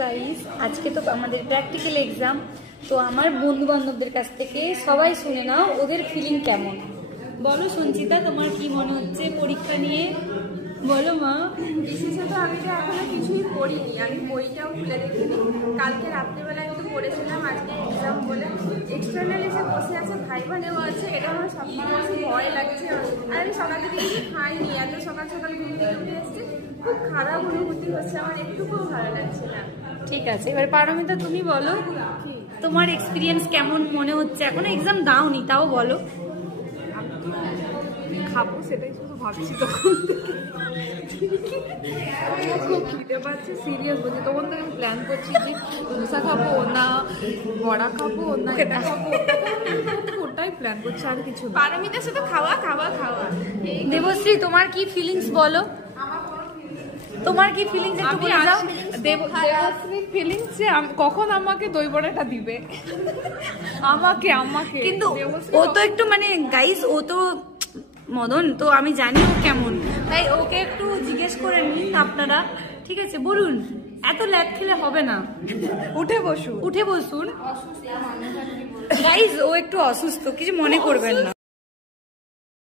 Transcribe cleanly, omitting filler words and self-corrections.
Guys, আজকে তো আমাদের প্র্যাকটিক্যাল এক্সাম। তো আমার বন্ধু বান্ধবদের কাছ থেকে সবাই শুনে নাও ওদের ফিলিং কেমন। বলো সঞ্চিতা, তোমার কি মনে হচ্ছে পরীক্ষা নিয়ে? বলো মা। বিশেষত আমি তো এখনো কিছুই পড়িনি, আমি বইটাও খুলে দেখিনি। কালকে রাত্রিবেলা একটু পড়েছিলাম, আজকে এক্সাম বলে এক্সটার্নাল এসে বসে আছে, ভাইবা নেওয়া আছে। এটা আমার সবথেকে বেশি ভয় লাগছে। আর আমি সকাল থেকে কিছু খাইনি, এত সকাল সকাল ঘুম থেকে উঠে এসেছি, খুব খারাপ অনুভূতি হচ্ছে আমার, একটুকুও ভালো লাগছে না। ঠিক আছে, এবার পারমিতা তুমি বলো তোমার এক্সপিরিয়েন্স কেমন মনে হচ্ছে? এখনো এক্সাম দাওনি, তাও বলো। খাবো সেটাই শুধু ভাবছি, তখন খুব খিদে পাচ্ছে, সিরিয়াস বলছি। তখন থেকে আমি প্ল্যান করছি যে ধোসা খাবো না বড়া খাবো না এটা খাবো, ওটাই প্ল্যান করছি, আর কিছু। পারমিতার সাথে খাওয়া খাওয়া খাওয়া। দেবশ্রী, তোমার কি ফিলিংস বলো? তোমার কি ফিলিংস একটু বলে দাও। দেবশ্রী ফিলিংস যে কখন আমাকে দই বড়াটা দিবে, আমাকে কিন্তু ও তো একটু মানে গাইস, ও তো মদন, তো আমি জানি ও কেমন, তাই ওকে একটু জিজ্ঞেস করে নিন আপনারা। ঠিক আছে, বলুন। এত ল্যাদ খেলে হবে না, উঠে বসুন গাইস। ও একটু অসুস্থ, কিছু মনে করবেন না।